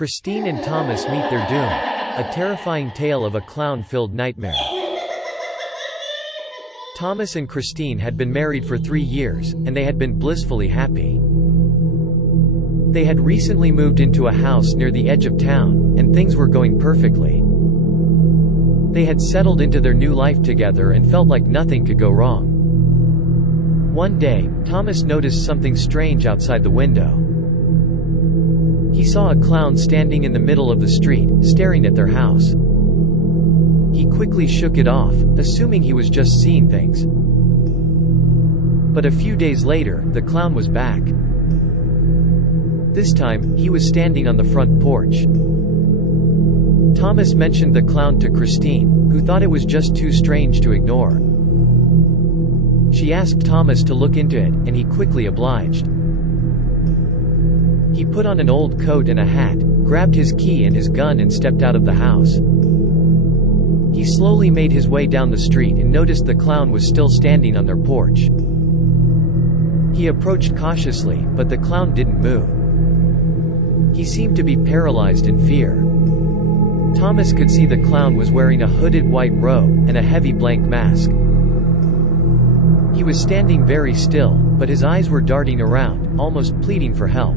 Christine and Thomas meet their doom. A terrifying tale of a clown-filled nightmare. Thomas and Christine had been married for 3 years, and they had been blissfully happy. They had recently moved into a house near the edge of town, and things were going perfectly. They had settled into their new life together and felt like nothing could go wrong. One day, Thomas noticed something strange outside the window. He saw a clown standing in the middle of the street, staring at their house. He quickly shook it off, assuming he was just seeing things. But a few days later, the clown was back. This time, he was standing on the front porch. Thomas mentioned the clown to Christine, who thought it was just too strange to ignore. She asked Thomas to look into it, and he quickly obliged. He put on an old coat and a hat, grabbed his key and his gun and stepped out of the house. He slowly made his way down the street and noticed the clown was still standing on their porch. He approached cautiously, but the clown didn't move. He seemed to be paralyzed in fear. Thomas could see the clown was wearing a hooded white robe, and a heavy blank mask. He was standing very still, but his eyes were darting around, almost pleading for help.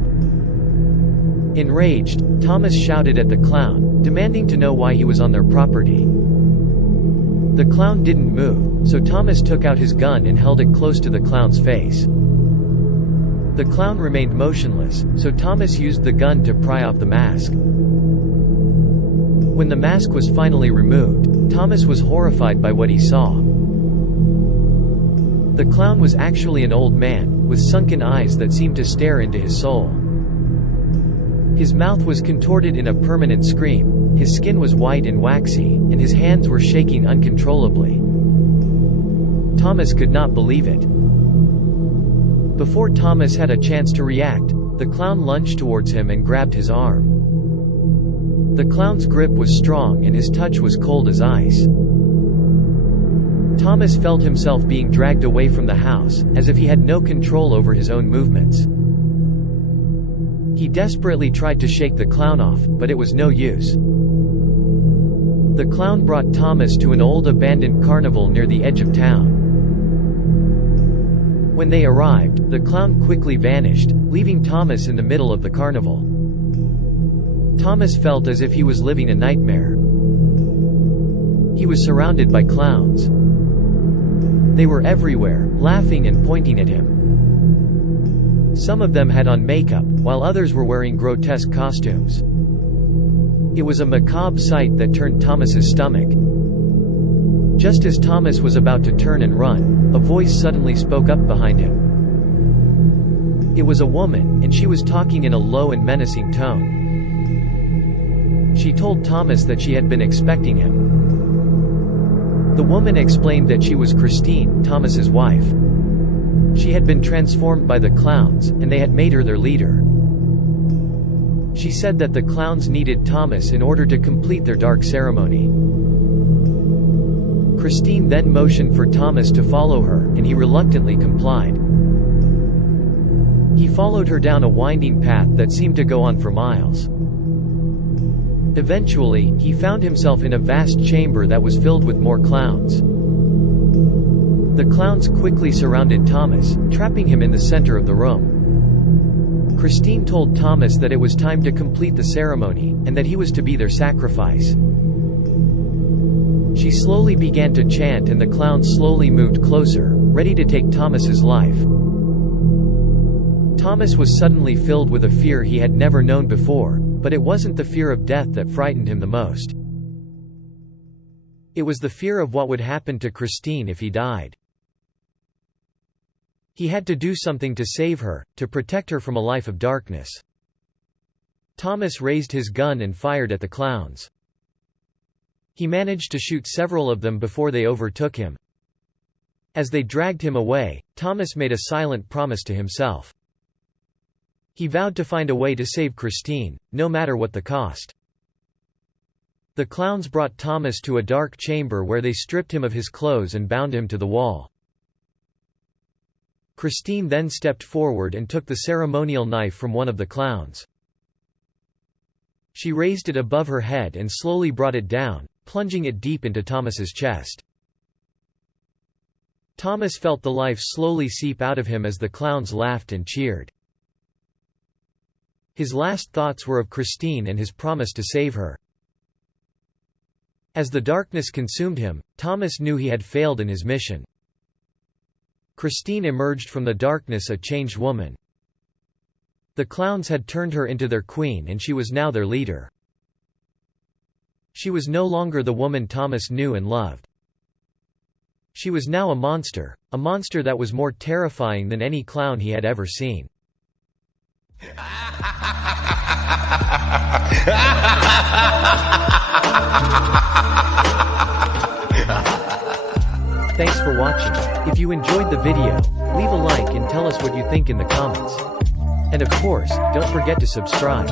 Enraged, Thomas shouted at the clown, demanding to know why he was on their property. The clown didn't move, so Thomas took out his gun and held it close to the clown's face. The clown remained motionless, so Thomas used the gun to pry off the mask. When the mask was finally removed, Thomas was horrified by what he saw. The clown was actually an old man, with sunken eyes that seemed to stare into his soul. His mouth was contorted in a permanent scream, his skin was white and waxy, and his hands were shaking uncontrollably. Thomas could not believe it. Before Thomas had a chance to react, the clown lunged towards him and grabbed his arm. The clown's grip was strong and his touch was cold as ice. Thomas felt himself being dragged away from the house, as if he had no control over his own movements. He desperately tried to shake the clown off, but it was no use. The clown brought Thomas to an old abandoned carnival near the edge of town. When they arrived, the clown quickly vanished, leaving Thomas in the middle of the carnival. Thomas felt as if he was living a nightmare. He was surrounded by clowns. They were everywhere, laughing and pointing at him. Some of them had on makeup, while others were wearing grotesque costumes. It was a macabre sight that turned Thomas's stomach. Just as Thomas was about to turn and run, a voice suddenly spoke up behind him. It was a woman, and she was talking in a low and menacing tone. She told Thomas that she had been expecting him. The woman explained that she was Christine, Thomas's wife. She had been transformed by the clowns, and they had made her their leader. She said that the clowns needed Thomas in order to complete their dark ceremony. Christine then motioned for Thomas to follow her, and he reluctantly complied. He followed her down a winding path that seemed to go on for miles. Eventually, he found himself in a vast chamber that was filled with more clowns. The clowns quickly surrounded Thomas, trapping him in the center of the room. Christine told Thomas that it was time to complete the ceremony, and that he was to be their sacrifice. She slowly began to chant and the clowns slowly moved closer, ready to take Thomas's life. Thomas was suddenly filled with a fear he had never known before, but it wasn't the fear of death that frightened him the most. It was the fear of what would happen to Christine if he died. He had to do something to save her, to protect her from a life of darkness. Thomas raised his gun and fired at the clowns. He managed to shoot several of them before they overtook him. As they dragged him away, Thomas made a silent promise to himself. He vowed to find a way to save Christine, no matter what the cost. The clowns brought Thomas to a dark chamber where they stripped him of his clothes and bound him to the wall. Christine then stepped forward and took the ceremonial knife from one of the clowns. She raised it above her head and slowly brought it down, plunging it deep into Thomas's chest. Thomas felt the life slowly seep out of him as the clowns laughed and cheered. His last thoughts were of Christine and his promise to save her. As the darkness consumed him, Thomas knew he had failed in his mission. Christine emerged from the darkness a changed woman. The clowns had turned her into their queen and she was now their leader. She was no longer the woman Thomas knew and loved. She was now a monster that was more terrifying than any clown he had ever seen. Thanks for watching. If you enjoyed the video, leave a like and tell us what you think in the comments. And of course, don't forget to subscribe.